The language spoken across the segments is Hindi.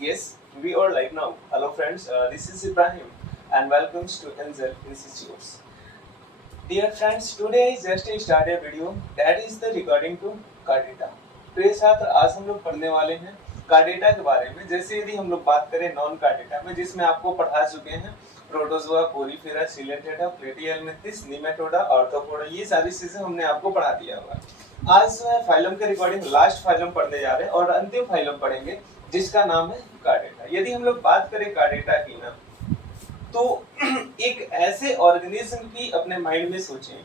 Yes, we are live now. Hello friends, this is Ibrahim and welcome to Enzel Institutes. Dear friends, today I just started a video that is the regarding to car data. प्रिय छात्र, आज हम लोग पढ़ने वाले हैं कार डेटा के बारे में। जैसे यदि हम लोग बात करें नॉन कार डेटा में, जिसमें आपको पढ़ा चुके हैं protozoa, porifera, coelenterata, platyhelminthes, nematoda, arthropoda, ये सारी चीजें हमने आपको पढ़ा दिया हुआ। आज जो है फाइलम के रिकॉर्डिंग लास्ट फाइलम पढ़ने जा रहे हैं और अंतिम फाइलम पढ़ेंगे जिसका नाम है कार डेटा। यदि हम लोग बात करें कार डेटा की ना, तो एक ऐसे ऑर्गेनिज्म की अपने माइंड में सोचें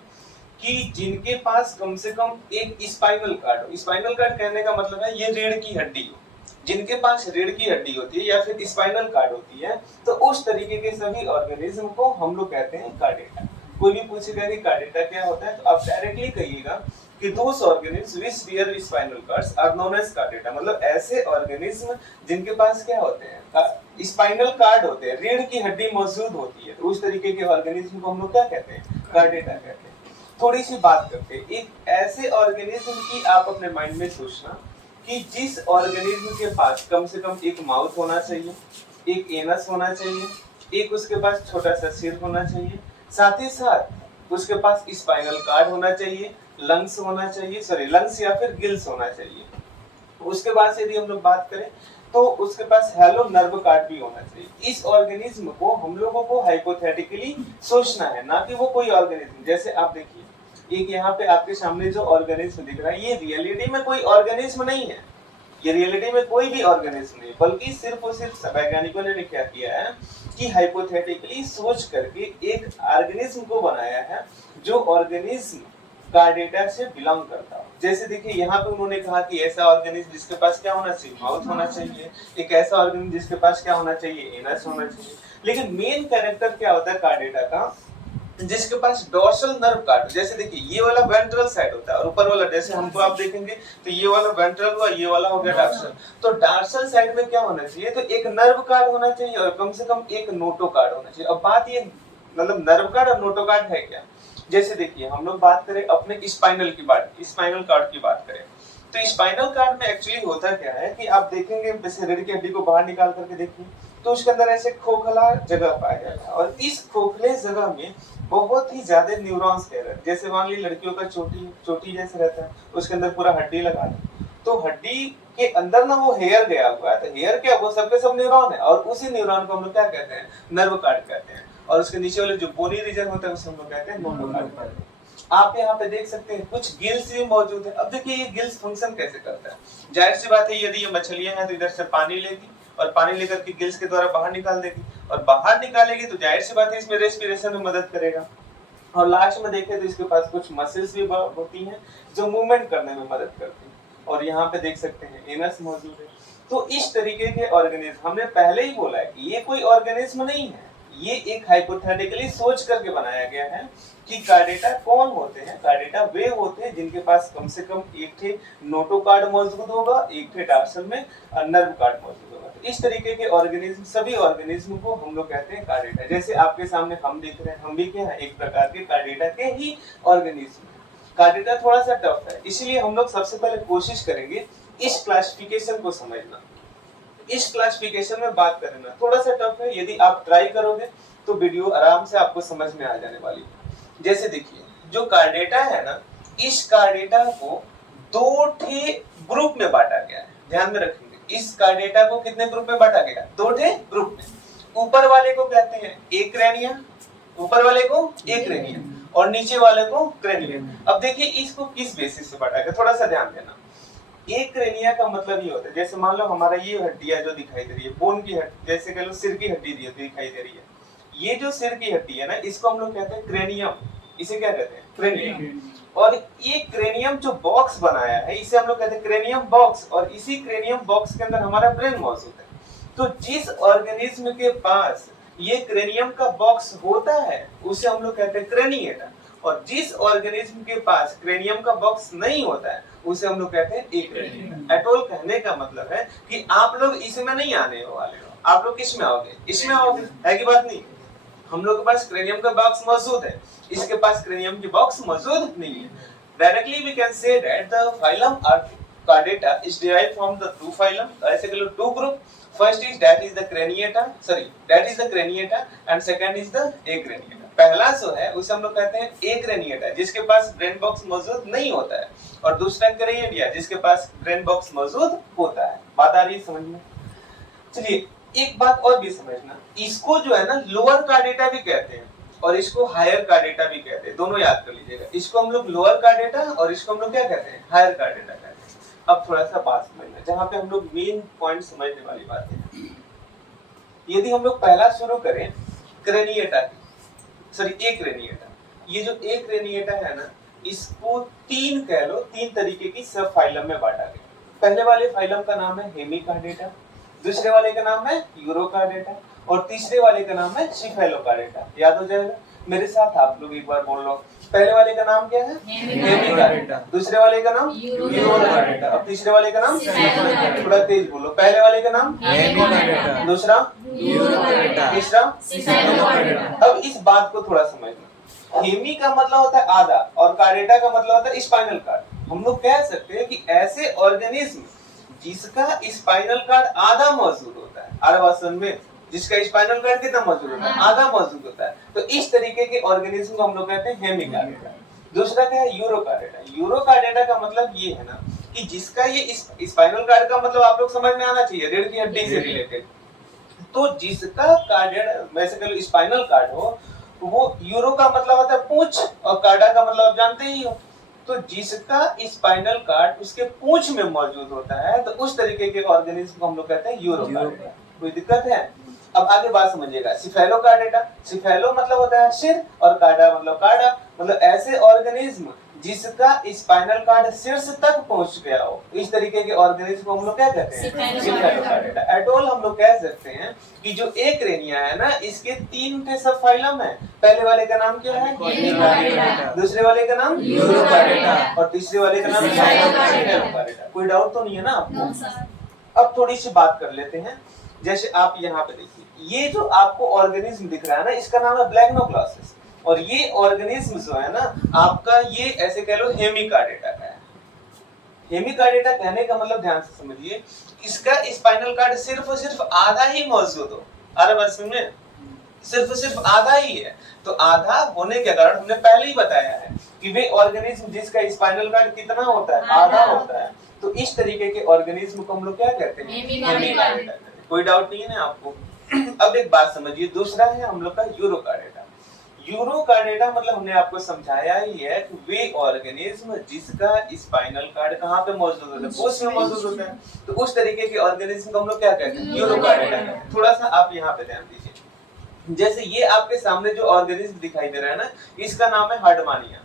कि जिनके पास कम से कम एक स्पाइनल कार्ड हो। स्पाइनल कार्ड कहने का मतलब है ये रीढ़ की हड्डी हो। जिनके पास रीढ़ की हड्डी होती है या फिर स्पाइनल कार्ड होती है, तो उस तरीके के सभी ऑर्गेनिज्म को हम लोग कहते हैं कार डेटा। कोई भी पूछेगा कि कार डेटा क्या होता है, तो आप डायरेक्टली कहिएगा कि those organisms which bear spinal cards are known as car data। मतलब ऐसे ऑर्गेनिज्म जिनके पास क्या होते हैं, स्पाइनल कार्ड होते हैं, रीढ़ की हड्डी मौजूद होती है, तो उस तरीके के ऑर्गेनिज्म को हम लोग क्या कहते हैं, कार डेटा कहते हैं। थोड़ी सी बात करते हैं एक ऐसे ऑर्गेनिज्म की। आप अपने माइंड में सोचना कि जिस ऑर्गेनिज्म के पास कम से कम एक माउथ होना चाहिए, एक एनस होना चाहिए, एक उसके पास छोटा सा सिर होना चाहिए, साथ ही साथ उसके पास स्पाइनल कार्ड होना चाहिए, लंग्स होना चाहिए, सॉरी लंग्स या फिर गिल्स होना चाहिए। उसके बाद से यदि हम लोग बात करें तो उसके पास हेलो नर्व कार्ड भी होना चाहिए। इस ऑर्गेनिज्म को हम लोगों को हाइपोथेटिकली सोचना है, ना कि वो कोई ऑर्गेनिज्म। जैसे आप देखिए एक यहाँ पे आपके सामने जो ऑर्गेनिज्म दिख रहा है, ये रियलिटी में कोई ऑर्गेनिज्म नहीं है, ये रियलिटी में कोई भी ऑर्गेनिज्म नहीं, बल्कि सिर्फ और सिर्फ वैज्ञानिकों ने क्या किया है कि हाइपोथेटिकली सोच करके एक ऑर्गेनिज्म को बनाया है जो ऑर्गेनिज्म कार डेटा से बिलोंग करता हो। जैसे देखिए यहाँ पे उन्होंने कहा कि ऐसा ऑर्गेनिज्म जिसके पास क्या होना चाहिए, माउथ होना चाहिए, एक ऐसा ऑर्गेनिज्म जिसके पास क्या होना चाहिए, एनस होना चाहिए। लेकिन मेन कैरेक्टर क्या होता है कार डेटा का, जिसके पास डोर्सल नर्व कार्ड। जैसे देखिए ये वाला वेंट्रल साइड होता है और ऊपर वाला, जैसे हमको आप देखेंगे तो ये वाला वेंट्रल हुआ, ये वाला हो गया डॉर्सल। तो डॉर्सल साइड में क्या होना चाहिए, तो एक नर्व कार्ड होना चाहिए और कम से कम एक नोटो कार्ड होना चाहिए। अब बात ये मतलब नर्व कार्ड और नोटो कार्ड है क्या। जैसे देखिए हम लोग बात करें अपने स्पाइनल की बात, स्पाइनल कार्ड की बात करें, तो स्पाइनल कार्ड में एक्चुअली होता क्या है कि आप देखेंगे जैसे रीढ़ की हड्डी को बाहर निकाल करके देखिए तो उसके अंदर ऐसे खोखला जगह पाया जाता है और इस खोखले जगह में बहुत ही ज्यादा न्यूरॉन्स कह रहे हैं। जैसे मान ली लड़कियों का चोटी जैसे रहता है, उसके अंदर पूरा हड्डी लगा है, तो हड्डी के अंदर ना वो हेयर गया हुआ है, तो हेयर क्या, वो सबके सब न्यूरॉन है और उसी न्यूरॉन को हम लोग क्या कहते हैं, नर्व कार्ड कहते हैं। और उसके नीचे वाले जो बोनी रीजन होता है उसे हम लोग कहते हैं नोटो कार्ड। आप यहाँ पे देख सकते हैं कुछ गिल्स भी मौजूद है। अब देखिए ये गिल्स फंक्शन कैसे करता है। जाहिर सी बात है यदि ये मछलियां हैं तो इधर से पानी लेगी और पानी लेकर के गिल्स के द्वारा बाहर निकाल देगी और बाहर निकालेगी तो जाहिर सी बात है इसमें रेस्पिरेशन में मदद करेगा। और लास्ट में देखें तो इसके पास कुछ मसल्स भी होती हैं जो मूवमेंट करने में मदद करती हैं। और यहाँ पे देख सकते हैं एनस मौजूद है। तो इस तरीके के ऑर्गेनिज्म, हमने पहले ही बोला है कि ये कोई ऑर्गेनिज्म नहीं है, ये एक हाइपोथेटिकली सोच करके बनाया गया है कि कार डेटा कौन होते हैं। कार डेटा वे होते हैं जिनके पास कम से कम एक थे नोटो कार्ड मौजूद होगा, एक थे डॉर्सल में नर्व कार्ड मौजूद होगा। तो इस तरीके के ऑर्गेनिज्म, सभी ऑर्गेनिज्म को हम लोग कहते हैं कार डेटा। जैसे आपके सामने हम देख रहे हैं, हम भी क्या है, एक प्रकार के कार डेटा के ही ऑर्गेनिज्म है। कार डेटा थोड़ा सा टफ है, इसलिए हम लोग सबसे पहले कोशिश करेंगे इस क्लासिफिकेशन को समझना। इस क्लासिफिकेशन में बात करना थोड़ा सा टफ है, यदि आप ट्राई करोगे तो वीडियो आराम से आपको समझ में आ जाने वाली है। जैसे देखिए जो कार डेटा है ना, इस कार डेटा को दो ठे ग्रुप में बांटा गया है। ध्यान में रखेंगे, इस कार डेटा को कितने ग्रुप में बांटा गया, दो ठे ग्रुप में। ऊपर वाले को कहते हैं एक्रेनिया, ऊपर वाले को एक्रेनिया और नीचे वाले को क्रेनिया। अब देखिए इसको किस बेसिस से बांटा गया, थोड़ा सा ध्यान देना। एक क्रेनिया का मतलब ये होता है, जैसे मान लो हमारा ये हड्डियां जो दिखाई दे रही है, बोन की हड्डी, जैसे कह लो सिर की हड्डी दिखाई दे रही है, ये जो सिर की हड्डी है ना, इसको हम लोग कहते हैं क्रेनियम। इसे क्या कहते हैं, क्रेनियम। और ये क्रेनियम जो बॉक्स बनाया है इसे हम लोग कहते हैं क्रेनियम बॉक्स, और इसी क्रेनियम बॉक्स के अंदर हमारा ब्रेन मौजूद है। तो जिस ऑर्गेनिज्म के पास ये क्रेनियम का बॉक्स होता है उसे हम लोग कहते हैं क्रेनिएटा, और जिस ऑर्गेनिज्म के पास क्रेनियम का बॉक्स नहीं होता है उसे हम लोग कहते हैं एक्रेनियम। एटोल कहने का मतलब है कि आप लोग इसमें नहीं आने वाले हो, आप लोग किस में आओगे, इसमें आओगे, है कि बात नहीं। हम लोग के पास क्रेनियम का बॉक्स मौजूद है, इसके पास क्रेनियम की बॉक्स मौजूद नहीं है। Directly we can say that the phylum are Chordata is derived from the two phylum. ऐसे कह लो two group. First is that is the craniata, that is the craniata, and second is the acraniata. पहला जो है उसे हम लोग कहते हैं acraniata, जिसके पास ब्रेन बॉक्स मौजूद नहीं होता है, और दूसरा craniata जिसके पास ब्रेन बॉक्स मौजूद होता है। बात आ रही है समझ में? चलिए एक बात और भी समझना, इसको जो है ना लोअर कार्डेटा भी कहते हैं और इसको हायर कार्डेटा भी कहते हैं, दोनों याद कर लीजिएगा। इसको हम लोग लोअर कार्डेटा और इसको हम लोग क्या कहते हैं, हायर कार्डेटा कहते हैं। अब थोड़ा सा बात समझना, जहाँ पे हम लोग मेन पॉइंट समझने वाली बात है। यदि हम लोग पहला शुरू करें क्रेनिएटा एक्रेनिएटा, ये जो एक्रेनिएटा है ना, इसको तीन कह लो, तीन तरीके की सब फाइलम में बांटा गया। पहले वाले फाइलम का नाम है हेमिकार्डेटा, दूसरे वाले का नाम है यूरोकार्डेटा, और तीसरे वाले का नाम है सिफेलोकार्डेटा। याद हो जाएगा? मेरे साथ आप लोग एक बार बोल लो। पहले वाले का नाम क्या है? हेमिकार्डेटा, दूसरे वाले का नाम यूरोकार्डेटा, अब तीसरे वाले का नाम सिफेलोकार्डेटा। थोड़ा तेज बोलो। पहले वाले का नाम हेमिकार्डेटा, दूसरा यूरोकार्डेटा, तीसरा सिफेलोकार्डेटा। अब इस बात को थोड़ा समझना, हेमी का मतलब होता है आधा और कार्डेटा का मतलब होता है स्पाइनल कार्ड। हम लोग कह सकते हैं कि ऐसे ऑर्गेनिज्म जिसका स्पाइनल कार्ड आधा मौजूद होता है, आवासन में जिसका स्पाइनल कार्ड कितना मौजूद होता है? आधा मौजूद होता है। तो इस तरीके के ऑर्गेनिज्म को हम लोग कहते हैं हेमिकार्डेटा। दूसरा क्या है? यूरोकार्डेटा। यूरोकार्डेटा का मतलब ये है ना कि जिसका ये स्पाइनल कार्ड का मतलब आप लोग समझ में आना चाहिए, रीढ़ की हड्डी से रिलेटेड। तो जिसका कार्डेट वैसे कह लो स्पाइनल कार्ड हो, वो यूरो का मतलब होता है पूंछ और कार्डा का मतलब आप जानते ही हो। तो जिसका स्पाइनल कार्ड उसके पूंछ में मौजूद होता है, तो उस तरीके के ऑर्गेनिज्म को हम लोग कहते हैं यूरोकार्डेटा। कोई दिक्कत है? अब आगे बात समझिएगा। सिफेलोकार्डेटा, सिफेलो मतलब होता है सिर और कार्डा मतलब कार्डा, मतलब ऐसे ऑर्गेनिज्म जिसका स्पाइनल कार्ड शीर्ष तक पहुंच गया हो, इस तरीके के ऑर्गेनिज्म को हम लोग क्या कहते हैं? सिफेलोकार्डेटा। एटोल हम लोग कह सकते हैं कि जो एक्रेनिया है ना, इसके तीन सब फाइलम है। पहले वाले का नाम क्या है? हेमिकार्डेटा, दूसरे वाले का नाम यूरोकार्डेटा, और तीसरे वाले का नाम सिफेलोकार्डेटा। कोई डाउट तो नहीं है ना आपको? अब थोड़ी सी बात कर लेते हैं। जैसे आप यहाँ पे देखिए, ये जो आपको ऑर्गेनिज्म दिख रहा है ना, इसका नाम है ब्लैग्नोक्लासिस, और ये ऑर्गेनिज्म जो है ना आपका, ये ऐसे कह लो हेमिकार्डेटा का है। हेमिकार्डेटा कहने का मतलब ध्यान से समझिए, इसका स्पाइनल कार्ड सिर्फ और सिर्फ आधा ही मौजूद हो। अरे बस में सिर्फ आधा ही है। तो आधा होने के कारण हमने पहले ही बताया है कि वे ऑर्गेनिज्म जिसका स्पाइनल कार्ड कितना होता है? आधा होता है। तो इस तरीके के ऑर्गेनिज्म को हम लोग क्या कहते हैं? हेमिकार्डेटा। कोई डाउट नहीं है ना आपको? अब एक बात समझिए, दूसरा है हम लोग का यूरोकार्डेटा। यूरोकार्डेटा मतलब हमने आपको समझाया ही है कि वे ऑर्गेनिज्म जिसका स्पाइनल कार्ड कहाँ पे मौजूद होता है? पूंछ में मौजूद होता है। तो उस तरीके के ऑर्गेनिज्म को हम लोग क्या कहते हैं? यूरोकार्डेटा कहते हैं। थोड़ा सा आप यहाँ पे ध्यान दीजिए। जैसे ये आपके सामने जो ऑर्गेनिज्म दिखाई दे रहा है ना, इसका नाम है हर्डमानिया।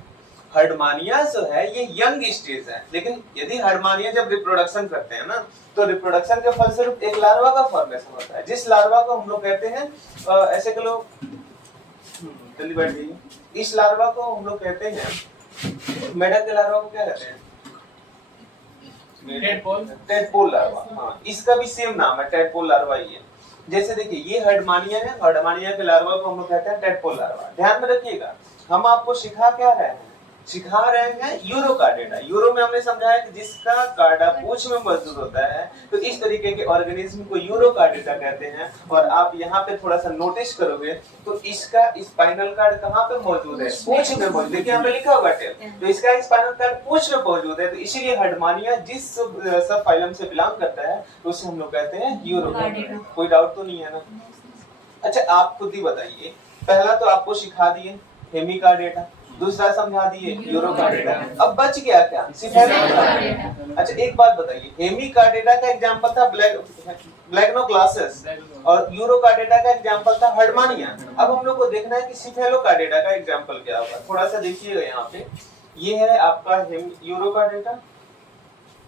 हर्डमानिया जो है ये यंग स्टेज है, लेकिन यदि हर्डमानिया जब रिप्रोडक्शन करते हैं ना, तो रिप्रोडक्शन के फलस्वरूप एक लार्वा का फॉर्मेशन होता है, जिस लार्वा को हम लोग कहते हैं ऐसे के लोग जल्दी बैठ जाइए, इस लार्वा को हम लोग कहते हैं, मेढक के लार्वा को क्या कहते हैं? Tadpole larva. हाँ, इसका भी सेम नाम है, टेडपोल लार्वा ही है। जैसे देखिए ये हर्डमानिया है, हर्डमानिया के लार्वा को हम लोग कहते हैं टेडपोल लार्वा। ध्यान में रखिएगा, हम आपको सिखा क्या रहे हैं? सिखा रहे हैं यूरोकार्डेटा। यूरो में हमने समझाया कि जिसका कार्डा पूंछ में मौजूद होता है, तो इस तरीके के ऑर्गेनिज्म को यूरोकार्डेटा कहते हैं। और आप यहाँ पे थोड़ा सा नोटिस करोगे तो इसका स्पाइनल कार्ड कहाँ पे मौजूद है? पूंछ में मौजूद। देखिए यहाँ पे लिखा हुआ है, तो इसका स्पाइनल कार्ड पूंछ में मौजूद है, तो इसीलिए हर्डमानिया जिस सब फाइलम से बिलोंग करता है, तो उसे हम लोग कहते हैं यूरोकार्डेटा। कोई डाउट तो नहीं है ना? अच्छा, आप खुद ही बताइए, पहला तो आपको सिखा दिए हेमिकार्डेटा, दूसरा समझा दिए यूरोकार्डेटा, अब बच गया क्या? सिफेलोकार्डेटा। अच्छा एक बात बताइए, हेमिकार्डेटा का एग्जांपल था ब्लैग्नोक्लासिस और यूरोकार्डेटा का एग्जांपल था हर्डमानिया। अब हम लोग को देखना है कि सिफेलोकार्डेटा का एग्जांपल क्या होगा। थोड़ा सा देखिएगा यहाँ पे, ये है आपका यूरोकार्डेटा,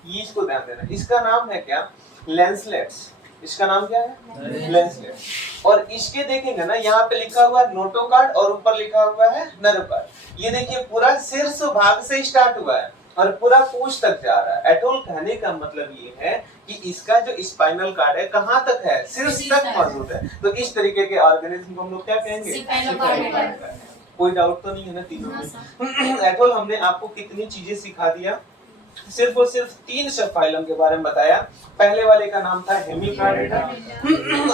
ये इसको ध्यान देना, इसका नाम है क्या? लेंसलेट्स। इसका नाम क्या है? लेंसलेट्स। और इसके देखेंगे ना, यहाँ पे लिखा हुआ है नोटोकार्ड और ऊपर लिखा हुआ है नर्वकार्ड। ये देखिए पूरा शीर्ष भाग से स्टार्ट हुआ है और पूरा पूंछ तक जा रहा है। एटोल कहने का मतलब ये है कि इसका जो स्पाइनल कार्ड है कहाँ तक है? शीर्ष तक मौजूद है। तो इस तरीके के ऑर्गेनिज्म को हम लोग क्या कहेंगे? कोई डाउट तो नहीं है ना तीनों में? एटोल हमने आपको कितनी चीजें सिखा दिया? सिर्फ और सिर्फ 3 सब फाइलम के बारे में बताया। पहले वाले का नाम था हेमिकार्डेटा,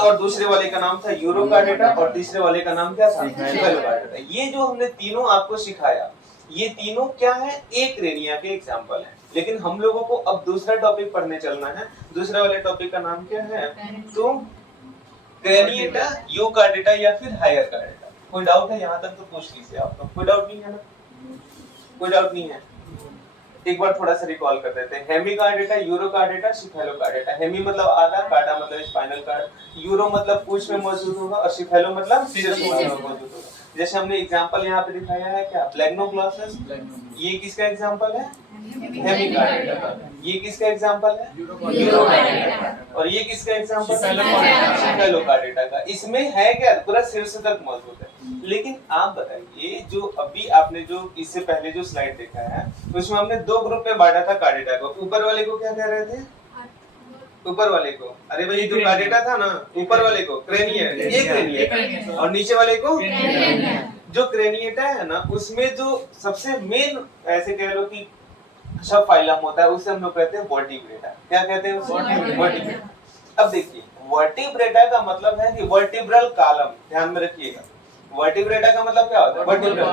और दूसरे वाले का नाम था यूरोकार्डेटा, और तीसरे वाले का नाम क्या था, सिफेलोकार्डेटा। ये जो हमने तीनों आपको सिखाया, ये तीनों क्या है, एक रेनिया के एग्जाम्पल है। लेकिन हम लोगों को अब दूसरा टॉपिक पढ़ने चलना है। दूसरा वाले टॉपिक का नाम क्या है, तो क्रेनिएटा, यूकार्डेटा या फिर हायरकार्डेटा। कोई डाउट है यहाँ तक तो पूछ लीजिए आप लोग। कोई डाउट नहीं है ना? कोई डाउट नहीं है? एक बार थोड़ा सा रिकॉल कर देते हैं। हेमिकार्डेटा, यूरोकार्डेटा, सिफेलोकार्डेटा। हेमी मतलब आधा, कार्डा मतलब स्पाइनल कार्ड, यूरो मतलब पूंछ में मौजूद होगा, और सिफेलो मतलब सिर में मौजूद होगा। जैसे हमने एग्जांपल यहाँ पे दिखाया है क्या, प्लेग्नोग्लॉसस। ये किसका एग्जांपल है, हेमिकार्डेटा का। ये किसका एग्जांपल है, यूरोकार्डेटा। और ये किसका एग्जांपल है, सिफेलोकार्डेटा का। इसमें है क्या, पूरा शीर्ष तक मौजूद है। लेकिन आप बताइए, जो अभी आपने जो इससे पहले जो स्लाइड देखा है, उसमें हमने 2 ग्रुप में बांटा था कार्डेटा को। ऊपर वाले को क्या कह रहे थे, ऊपर वाले को, अरे भाई जो कार्डेटा था ना, ऊपर वाले को क्रेनिया, ये क्रेनिया, और नीचे वाले को जो क्रेनिएटा है ना, उसमें जो सबसे मेन ऐसे कह लो कि सब फाइलम होता है, उसे हम लोग कहते हैं वर्टिब्रेटा। क्या कहते हैं उसे, वर्टिब्रेटा। अब देखिए, वर्टिब्रेटा का मतलब है कि वर्टिब्रल कॉलम, ध्यान में रखिएगा। वर्टिब्रेटा का मतलब क्या होता है, वर्टिब्रल।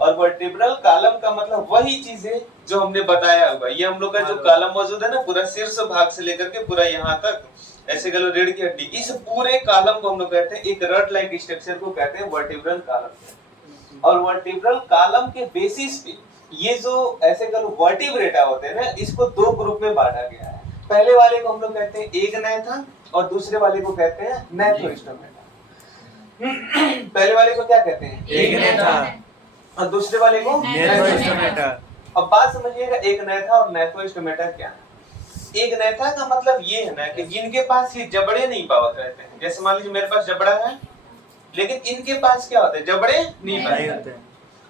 और वर्टिब्रल कॉलम का मतलब वही चीज है जो हमने बताया हुआ। ये हम लोग का जो कॉलम मौजूद है ना, पूरा शीर्ष भाग से लेकर के पूरा यहाँ तक, ऐसे कह लो रीढ़ की हड्डी, इस पूरे कॉलम को हम लोग कहते हैं, एक रट लाइक स्ट्रक्चर को कहते हैं वर्टिब्रल कॉलम। और वर्टिब्रल कॉलम के बेसिस पे ये जो ऐसे कह लो वर्टिब्रेटा होते हैं ना, इसको 2 ग्रुप में बांटा गया है। पहले वाले को हम लोग कहते हैं एगनाइथा, और दूसरे वाले को कहते हैं नाइथोस्टोमेटा। पहले वाले को क्या कहते हैं, एगनाइथा, और दूसरे वाले को नाइथोस्टोमेटा। अब बात समझिएगा, एगनाइथा और नाइथोस्टोमेटा क्या है। एगनाइथा का मतलब ये है ना कि जिनके पास ये जबड़े नहीं पावत रहते हैं। जैसे मान लीजिए मेरे पास जबड़ा है, लेकिन इनके पास क्या होता है, जबड़े नहीं पाते।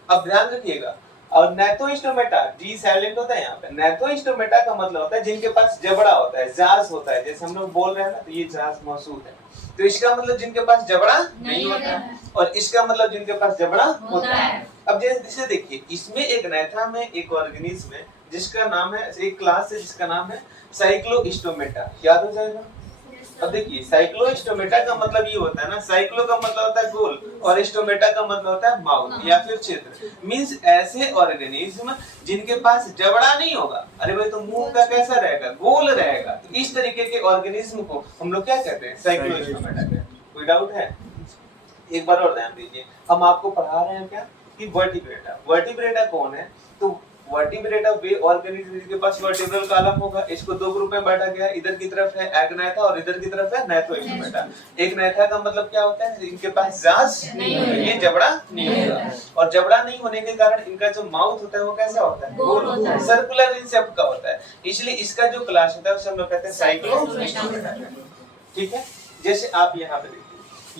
अब ध्यान रखिएगा। और नाइथोस्टोमेटा, जी साइलेंट होता है यहाँ पे। नाइथोस्टोमेटा का मतलब होता है जिनके पास जबड़ा होता है, जास होता है। जैसे हम लोग बोल रहे हैं ना, तो ये जास मौजूद है, तो इसका मतलब जिनके पास जबड़ा नहीं होता है, और इसका मतलब जिनके पास जबड़ा होता है। अब जैसे देखिए, इसमें एक नाइथा में एक ऑर्गेनिज्म है जिसका नाम है, एक क्लास है जिसका नाम है साइक्लोस्टोमेटा। याद हो जाएगा। अब देखिए, साइक्लोस्टोमेटा का मतलब ये होता है ना, साइक्लो का मतलब होता है गोल, और स्टोमेटा का मतलब होता है माउथ या फिर छिद्र। मींस ऐसे ऑर्गेनिज्म जिनके पास जबड़ा नहीं होगा। अरे भाई, तो मुंह का कैसा रहेगा, गोल रहेगा। तो इस तरीके के ऑर्गेनिज्म को हम लोग क्या कहते हैं, साइक्लोस्टोमेटा कहते हैं। कोई डाउट है? एक बार और ध्यान दीजिए, हम आपको पढ़ा रहे हैं क्या कि वर्टिब्रेटा। वर्टिब्रेटा कौन है, तो वर्टिब्रेटा वे ऑर्गेनिज्म जिनके पास वर्टिब्रल कॉलम होगा। इसको 2 ग्रुप में बांटा गया। इधर की तरफ है एगनाइथा और इधर की तरफ है नाइथोस्टोमेटा। एगनाइथा का मतलब क्या होता है, इनके पास जांच नहीं होगी, ये जबड़ा नहीं होगा। और जबड़ा नहीं होने के कारण इनका जो माउथ होता है वो कैसा होता है, गोल होता है, सर्कुलर इन शेप का होता है। इसलिए इसका जो क्लास होता है उसे हम लोग कहते हैं साइक्लोस्टोमेटा। ठीक है। जैसे आप यहाँ पे देखिए,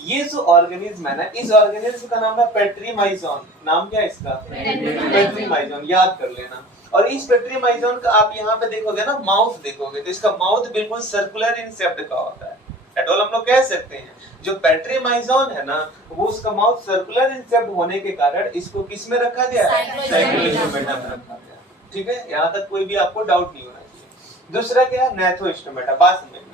ये जो ऑर्गेनिज्म है ना, इस ऑर्गेनिज्म का नाम है पेट्रीमाइजोन। नाम क्या है इसका, पेट्रीमाइजोन। याद कर लेना। और इस पेट्रीमाइजोन का आप यहाँ पे देखोगे ना, माउथ देखोगे तो इसका माउथ बिल्कुल सर्कुलर इन शेप्ड का होता है। एटोल हम लोग कह सकते हैं जो पेट्रीमाइजोन है ना, वो उसका माउथ सर्कुलर इन शेप्ड होने के कारण इसको किस में रखा गया है, साइक्लोस्टोमेटा में रखा गया। ठीक है, यहाँ तक कोई भी आपको डाउट नहीं होना चाहिए। दूसरा क्या है, नाइथोस्टोमेटा। बात समझना,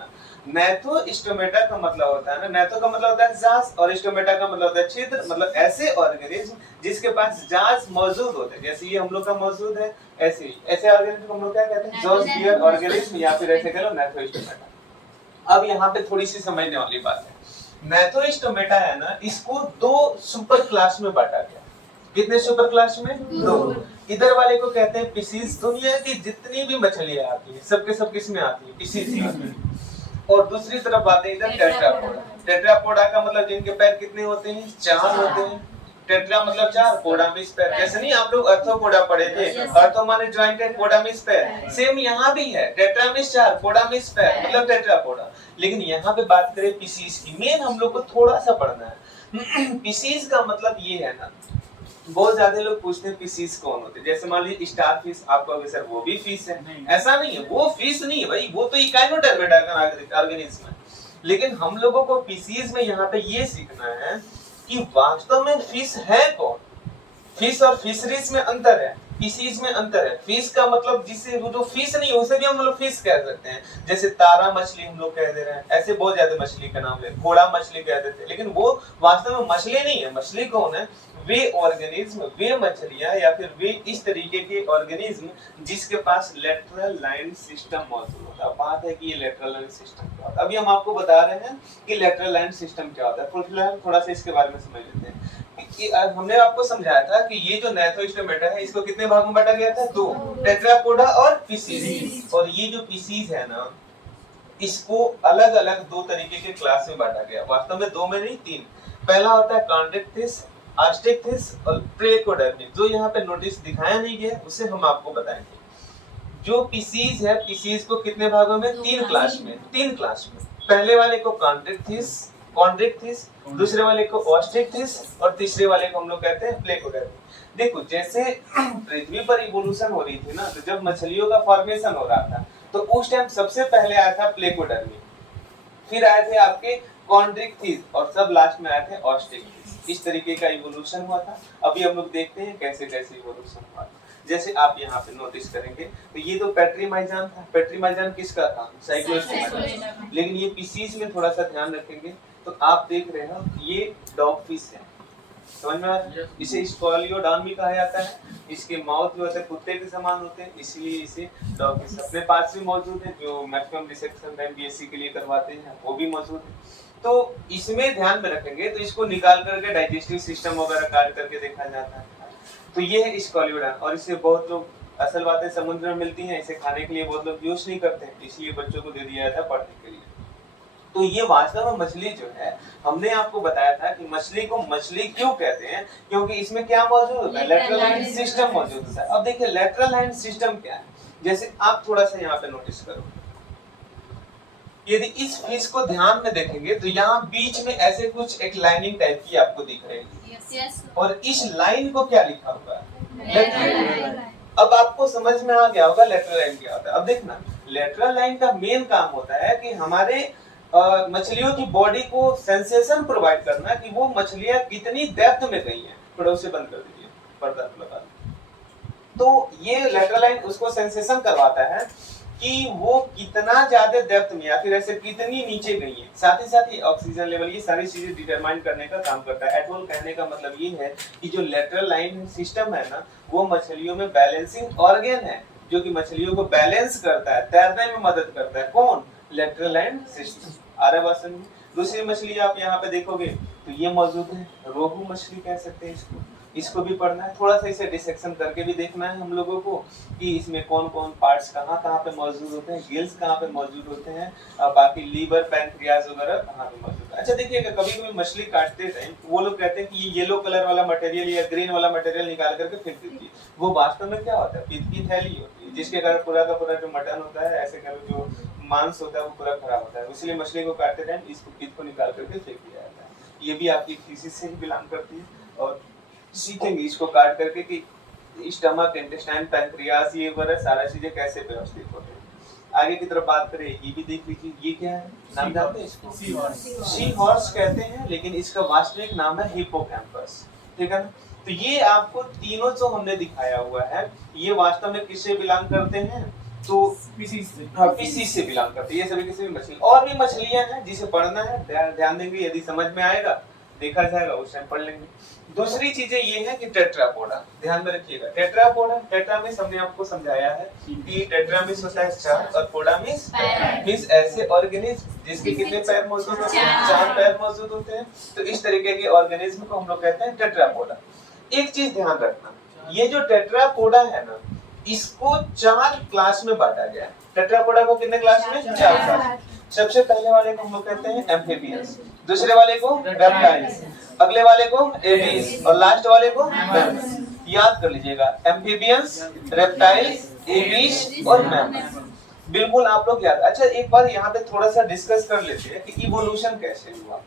नाइथोस्टोमेटा का मतलब होता है ना, नाइथो का मतलब होता है जांच, और स्टोमेटा का मतलब होता है छिद्र। मतलब ऐसे ऑर्गेनिज्म जिसके पास जांच मौजूद होते हैं, जैसे ये हम लोग का मौजूद है, ऐसे ही ऐसे ऑर्गेनिज्म को हम लोग क्या कहते हैं, ज़ोस्पियर ऑर्गेनिज्म, या फिर ऐसे कह लो नाइथोस्टोमेटा। अब यहाँ पे थोड़ी सी समझने वाली बात है। नाइथोस्टोमेटा है ना, इसको 2 सुपर क्लास में बांटा गया। कितने सुपर क्लास में, 2। इधर वाले को कहते हैं पिसीज। दुनिया की जितनी भी मछलियां आती है सबके सब किस में आती है, पिसीज में। और दूसरी तरफ आते हैं इधर टेट्रापोडा। टेट्रापोडा का मतलब जिनके पैर कितने होते हैं, 4 होते हैं। टेट्रा मतलब 4, पोडा मीन्स पैर। जैसे नहीं आप लोग अर्थोपोडा पढ़े थे, अर्थो माने जॉइंटेड, पोडा मीन्स पैर। सेम यहाँ भी है, टेट्रा मीन्स 4, पोडा मीन्स पैर, मतलब टेट्रापोडा। लेकिन यहाँ पे बात करें पिसीज की, मेन हम लोग को थोड़ा सा पढ़ना है। पिसीज का मतलब ये है ना, बहुत ज्यादा लोग पूछते हैं फिशिस कौन होते हैं। जैसे मान लीजिए स्टार फिश, आप कहोगे सर वो भी फिश है। ऐसा नहीं है, वो फिश नहीं है भाई, वो तो इकाइनोडर्मेटा का ऑर्गेनिज्म है। लेकिन हम लोगों को फिशिस में यहाँ पे ये सीखना है कि वास्तव में फिश है कौन। फिश और फिशरीज में अंतर है। फिशीज में अंतर है। फिश का मतलब जिसे वो जो फिश नहीं उसे भी हम लोग फिश कह सकते हैं, जैसे तारा मछली हम लोग कह दे रहे हैं, ऐसे बहुत ज्यादा मछली का नाम है, घोड़ा मछली कह देते हैं, लेकिन वो वास्तव में मछली नहीं है। मछली कौन है? वे ऑर्गेनिज्म, वे मछलियां या फिर वे इस तरीके के ऑर्गेनिज्म जिसके पास लेटरल लाइन सिस्टम मौजूद होता है। बात है कि ये लेटरल लाइन सिस्टम क्या होता है। अभी हम आपको बता रहे हैं कि लेटरल लाइन सिस्टम क्या होता है। फिलहाल थोड़ा सा इसके बारे में समझ लेते हैं कि हमने आपको समझाया था कि ये जो नेथोस्टोमेटा है इसको कितने भागों में बांटा गया था? दो, टेट्रापोडा और फिशीज। और ये जो फिशीज है ना, इसको अलग अलग दो तरीके के क्लास में बांटा गया। वास्तव में दो में नहीं, तीन। पहला होता है कॉन्ड्रिक्टिस, आस्टिक्टिस और प्लेकोडर्मिस। जो यहाँ पे नोटिस दिखाया नहीं गया उसे हम आपको बताएंगे। जो फिशीज है, फिशीज को कितने भागों में? तीन क्लास में, तीन क्लास में। पहले वाले को कॉन्ड्रिक्टिस, दूसरे वाले को ऑस्टिक्टिस और तीसरे वाले को हम लोग कहते हैं प्लेकोडर्मिस। देखो जैसे पृथ्वी पर इवोल्यूशन हो रही थी ना, तो जब मछलियों का फॉर्मेशन हो रहा था तो उस टाइम सबसे पहले आया था प्लेकोडर्मी, फिर आए थे आपके कॉन्ड्रिक्टिस और सब लास्ट में आए थे ऑस्टिक्टिस। इस तरीके का इवोल्यूशन हुआ था। अभी हम लोग देखते हैं कैसे कैसे इवोल्यूशन हुआ था। जैसे आप यहाँ पे नोटिस करेंगे तो ये तो पेट्रीमाइजान था। पेट्रीमाइजान किसका था? साइक्लोस्टोमा। लेकिन ये फिशीज में थोड़ा सा ध्यान रखेंगे तो आप देख रहे हो ये डॉग फिश है, समझ में आ रहा है? इसे स्क्वालियोडॉन भी कहा जाता है। इसके माउथ जो होते हैं कुत्ते के समान होते हैं, इसलिए इसे डॉग फिश। अपने पास भी मौजूद है, जो मैक्सिमम डिसेक्शन एमबीएससी के लिए करवाते हैं वो भी मौजूद है। तो इसमें ध्यान में रखेंगे तो इसको निकाल करके डाइजेस्टिव सिस्टम वगैरह काट करके देखा जाता है। तो ये है स्क्वालियोडॉन। और इसे बहुत लोग, असल बातें समुद्र में मिलती हैं, इसे खाने के लिए बहुत लोग यूज नहीं करते, इसलिए बच्चों को दे दिया जाता है पढ़ने के लिए। तो ये वास्तव में मछली जो है, हमने आपको बताया था कि मछली को मछली क्यों कहते हैं, क्योंकि इसमें क्या मौजूद होता है? लेटरल लाइन सिस्टम मौजूद होता है। अब देखिए लेटरल लाइन सिस्टम क्या है, जैसे आप थोड़ा सा यहाँ पे नोटिस करो, यदि इस फिश को ध्यान में देखेंगे तो यहाँ बीच में ऐसे कुछ एक लाइनिंग टाइप की आपको दिख रही है, और इस लाइन को क्या लिखा हुआ है? Lateral line. अब आपको समझ में आ गया होगा लेटरल लाइन क्या होता है। अब देखना, लेटरल लाइन का मेन काम होता है कि हमारे मछलियों की बॉडी को सेंसेशन प्रोवाइड करना कि वो मछलियां कितनी डेप्थ में गई हैं। थोड़ा उसे बंद कर दीजिए, पर्दा लगा। तो ये लेटरल लाइन उसको सेंसेशन करवाता है कि वो कितना ज्यादा डेप्थ में या फिर ऐसे कितनी नीचे गई है। साथ ही साथ ये ऑक्सीजन लेवल, ये सारी चीजें डिटरमाइन करने का काम करता है। एटोल कहने का मतलब ये है कि जो लेटरल लाइन सिस्टम है ना, वो मछलियों में बैलेंसिंग ऑर्गन है, जो कि मछलियों को बैलेंस करता है, तैरने में मदद करता है। कौन? Lateral line system. आरावासन। दूसरी मछली आप यहाँ पे देखोगे तो ये मौजूद है, रोहू मछली कह सकते हैं इसको। इसको भी पढ़ना है, थोड़ा सा इसे डिसेक्शन करके भी देखना है हम लोगों को कि इसमें कौन कौन पार्ट्स कहाँ कहाँ पे मौजूद होते हैं, गिल्स कहाँ पे मौजूद होते हैं, और बाकी लीवर, पैंक्रियाज वगैरह कहाँ पे मौजूद है। अच्छा देखिएगा, कभी कभी मछली काटते टाइम वो लोग कहते हैं कि ये येलो कलर वाला मटेरियल या ग्रीन वाला मटेरियल निकाल करके फेंक दीजिए। वो वास्तव में क्या होता है? पित्त की थैली होती है, जिसके कारण पूरा का पूरा जो मटन होता है, ऐसे करो जो मांस होता है, वो पूरा खराब होता है। इसलिए मछली को काटते टाइम इसको पित्त को निकाल करके फेंक दिया जाता है। ये भी आपकी फिशिस से ही बिलोंग करती है। और सीखेंगे इसको काट करके कि स्टमक, इंटेस्टाइन, पैंक्रियाज, ये वगैरह सारा चीजें कैसे व्यवस्थित होते हैं। आगे की तरफ बात करें, ये भी देख लीजिए, ये क्या है? नाम जानते हैं इसको? सी हॉर्स कहते हैं, लेकिन इसका वास्तविक नाम है हिप्पोकैम्पस। ठीक है ना? तो ये आपको तीनों जो हमने दिखाया हुआ है, ये वास्तव में किससे बिलोंग करते हैं? तो फिशिस से बिलोंग करते हैं। ये सभी किसी भी मछली, और भी मछलियां हैं जिसे पढ़ना है, ध्यान देंगे, यदि समझ में आएगा देखा जाएगा उस टाइम पढ़ लेंगे। दूसरी चीजें ये है कि टेट्रापोडा, ध्यान में रखिएगा। टेट्रापोडा, टेट्रामिस हमने आपको समझाया है कि टेट्रामिस होता है 4 और पोडामिस मींस ऐसे ऑर्गेनिज्म जिसके कितने पैर मौजूद होते हैं? 4 पैर मौजूद होते हैं। तो इस तरीके के ऑर्गेनिज्म को हम लोग कहते हैं टेट्रापोडा। एक चीज ध्यान रखना, ये जो टेट्रापोडा है ना, इसको 4 क्लास में बांटा गया है। टेट्रापोडा को कितने क्लास में? 4 क्लास। सबसे पहले वाले को हम लोग कहते हैं एम्फीबियंस, दूसरे वाले को रेप्टाइल्स, अगले वाले को एबीज और लास्ट वाले को मैमल्स। याद कर लीजिएगा, एम्फीबियंस, रेप्टाइल्स, एबीज और मैमल्स। बिल्कुल आप लोग याद। अच्छा एक बार यहाँ पे थोड़ा सा डिस्कस कर लेते हैं कि इवोल्यूशन कैसे हुआ।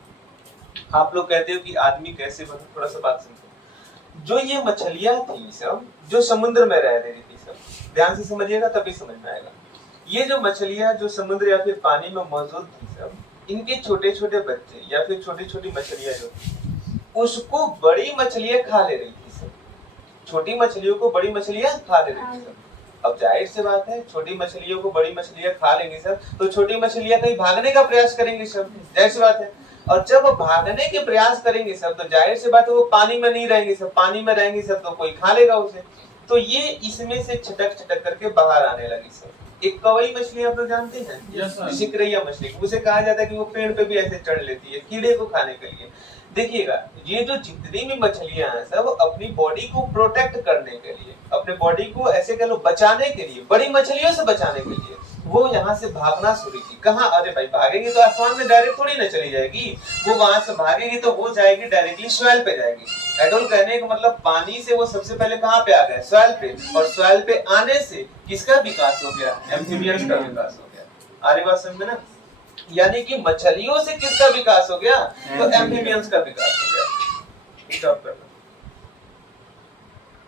आप लोग कहते हो कि आदमी कैसे बना, थोड़ा सा बात समझो। जो ये मछलियां थी सब, जो समुद्र में रह रही थी सब, ध्यान से समझिएगा तभी समझ में आएगा। ये जो मछलियां जो समुद्र या फिर पानी में मौजूद थी सब, इनके छोटे छोटे बच्चे या फिर छोटी छोटी मछलियां जो उसको बड़ी मछलियां खा ले रही थी सब। छोटी मछलियों को बड़ी मछलियां खा ले रही सब। अब जाहिर सी बात है, छोटी मछलियों को बड़ी मछलियां खा लेंगी सब, तो छोटी मछलियां कहीं भागने का प्रयास करेंगी सब, जाहिर सी बात है। और जब वो भागने के प्रयास करेंगे सब, तो जाहिर सी बात है वो पानी में नहीं रहेंगे सब, पानी में रहेंगी सब तो कोई खा लेगा उसे। तो ये इसमें से छटक छटक करके बाहर आने लगी सब। एक कवई मछली आप लोग जानते हैं, सिकरैया मछली, उसे कहा जाता है कि वो पेड़ पे भी ऐसे चढ़ लेती है कीड़े को खाने के लिए। देखिएगा, ये जो जितनी भी मछलियां हैं सब अपनी बॉडी को प्रोटेक्ट करने के लिए, अपने बॉडी को ऐसे कह लो बचाने के लिए, बड़ी मछलियों से बचाने के लिए वो यहाँ से भागना शुरू की। कहाँ? अरे भाई भागेगी तो आसमान में डायरेक्ट थोड़ी ना चली जाएगी, वो वहां से भागेगी तो वो जाएगी डायरेक्टली सॉइल पे जाएगी। एडोल कहने का मतलब पानी से वो सबसे पहले कहाँ पे आ गए? सॉइल पे। और सॉइल पे आने से किसका विकास हो गया? एम्फीबियंस का विकास हो गया। आरी बात समझ में ना? यानी कि मछलियों से किसका विकास हो गया? तो एम्फीबियंस का विकास हो गया। स्टॉप कर।